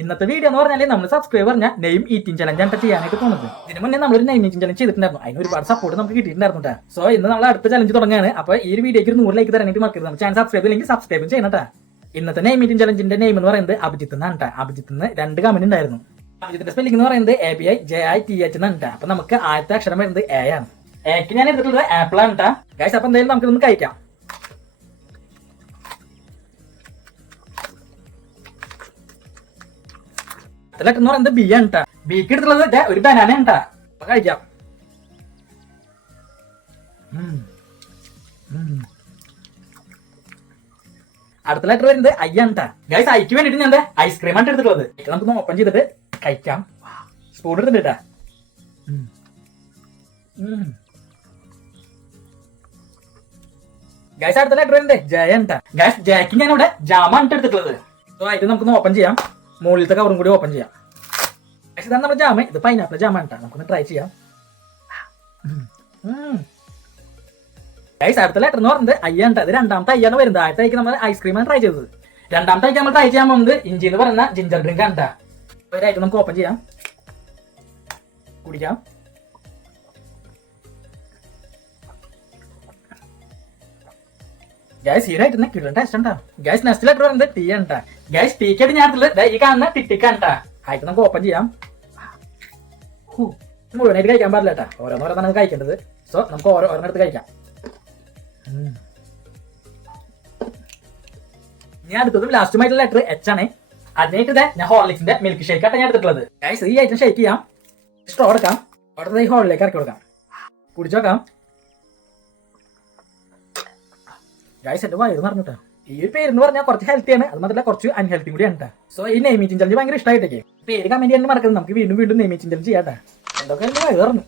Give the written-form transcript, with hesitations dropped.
ഇന്നത്തെ വീഡിയോ എന്ന് പറഞ്ഞാൽ നമ്മൾ സബ്സ്ക്രൈബ് പറഞ്ഞാൽ നെയിം ഈറ്റിംഗ് ചലഞ്ച് ആണ് ചെയ്യാനായിട്ട് പോകുന്നത്. ഇതിന് മുന്നേ നമ്മളൊരു നെയിം ഈറ്റിംഗ് ചലഞ്ച് ചെയ്തിട്ടുണ്ടായിരുന്നു. അതിന് ഒരുപാട് സപ്പോർട്ട് നമുക്ക് കിട്ടിയിട്ടുണ്ടായിരുന്നു. സോ ഇന്ന് നമ്മൾ അടുത്ത ചലഞ്ച് തുടങ്ങുകയാണ്. അപ്പോൾ ഈ ഒരു വീഡിയോക്ക് 100 ലൈക്ക് തരാനായിട്ട് മറക്കരുത്. നമ്മൾ ചാനൽ സബ്സ്ക്രൈബ് ചെയ്യില്ലെങ്കിൽ സബ്സ്ക്രൈബ് ചെയ്യണം. ഇന്നത്തെ നെയിം ഈറ്റിംഗ് ചലഞ്ചിന്റെ നെയിം എന്ന് പറയുന്നത് അഭിജിത്ത് എന്നാണ്. അഭിജിത്ത് 2 കമന്റ് ഉണ്ടായിരുന്നു. അഭിജിത്തിന്റെ സ്പെല്ലിംഗ് എന്ന് പറയുന്നത് ABIJITH എന്നാണ്. അപ്പൊ നമുക്ക് ആദ്യത്തെ അക്ഷരം വരുന്നത് A ആണ്. എക്ക് ഞാൻ എടുത്തിട്ടുള്ളത് ആപ്പിൾ ആണ് കേട്ടാ ഗൈസ്. അപ്പൊ എന്തായാലും നമുക്ക് ഇതൊന്ന് കഴിക്കാം. ലെറ്റർ എന്ന് പറയുന്നത് B ആണ് കേട്ടാ. ബിക്ക് എടുത്തുള്ളത് ഒരു ബനാന ആണ് കേട്ടാ. അപ്പൊ കഴിക്കാം. അടുത്ത ലെറ്റർ വരുന്നത് I ആണ് കേട്ടാ ഗൈസ്. ഐക്ക് വേണ്ടിട്ട് ഞാൻ ഐസ്ക്രീം ആണ് എടുത്തിട്ടുള്ളത്. നമുക്ക് ഓപ്പൺ ചെയ്തിട്ട് കഴിക്കാം. സ്പൂൺ എടുത്തിട്ട് കേട്ടാ. ഗൈസ് അടുത്ത ലെറ്റർ വരുന്നത് J ആണ് കേട്ടാ ഗൈസ്. ജാക്ക് ഞാൻ ഇവിടെ ജാമാണ് എടുത്തിട്ടുള്ളത്. സോ ആയിട്ട് നമുക്കൊന്ന് ഓപ്പൺ ചെയ്യാം. മുകളിലത്തെ കവറും കൂടി ഓപ്പൺ ചെയ്യാം. ഗൈസ് ഇതാണ് നമ്മുടെ ജാമ്. ഇത് പൈനാപ്പിൾ ജാമാണ് കേട്ടാ. നമുക്കൊന്ന് ട്രൈ ചെയ്യാം. ഗൈസ് അടുത്ത ലെറ്റർ എന്ന് പറയുന്നത് I ആണ്. ഇത് രണ്ടാമത്തെ I ആണ് വരുന്നത്. ആദ്യത്തെ ഐക്ക് നമ്മൾ ഐസ്ക്രീമാണ് ട്രൈ ചെയ്തത്. രണ്ടാമത്തെ ഐക്ക് നമ്മൾ ട്രൈ ചെയ്യാൻ പോകുന്നത് ഇഞ്ചി എന്ന് പറയുന്ന ജിഞ്ചർ ഡ്രിങ്ക് ആണ് കേട്ടാ. ഒരായിട്ട് നമുക്ക് ഓപ്പൺ ചെയ്യാം, കുടിക്കാം. ഗൈസ് ഹീറായിട്ട് കിട്ടുന്ന ടേസ്റ്റ് ഉണ്ടാ ഗൈസ്. നെക്സ്റ്റ് ലെറ്റർ പറയുന്നത് T ആണ് കേട്ടാ ഗൈസ്. ടീക്കായിട്ട് ഞാൻ ഈ കാണുന്ന ടിക്കാണ് കേട്ടാ. ആയിട്ട് നമുക്ക് ഓപ്പൺ ചെയ്യാം. മുഴുവനായിട്ട് കഴിക്കാൻ പാടില്ല കേട്ടാ. ഓരോന്നോരോന്നാണ് കഴിക്കേണ്ടത്. സോ നമുക്ക് ഓരോന്നെടുത്ത് കഴിക്കാം. ഞാൻ അടുത്തതും ലാസ്റ്റുമായിട്ടുള്ള ലെറ്റർ H ആണ്. അതിനായിട്ട് ഞാൻ ഹോർലിക്സിന്റെ മിൽക്ക് ഷേക്ക് ആയിട്ട് ഞാൻ എടുത്തിട്ടുള്ളത്. ഗൈസ് ഈ ഐറ്റം ഷേക്ക് ചെയ്യാം. സ്ട്രോ എടുക്കാം. അടുത്തത് ഈ ഹോളിലേക്ക് ഇറക്കി കൊടുക്കാം. കുടിച്ചു നോക്കാം. ഗൈസ് എന്റെ വയറ് പറഞ്ഞിട്ടാ. ഈ പേരെന്ന് പറഞ്ഞാൽ കുറച്ച് ഹെൽത്തിയാണ്. അത് മാത്രമല്ല കുറച്ച് അൺഹെൽത്തി കൂടിയാണ് കേട്ടോ. സോ ഈ നെയിം ഈറ്റിംഗ് ചലഞ്ച് ഭയങ്കര ഇഷ്ടമായിട്ടേ. പേര് കമന്റ് ചെയ്യാൻ മറക്കുന്നത്. നമുക്ക് വീണ്ടും നെയിം ഈറ്റിംഗ് ചലഞ്ച് ചെയ്യാട്ടെ. എന്തൊക്കെ വയറ് പറഞ്ഞു.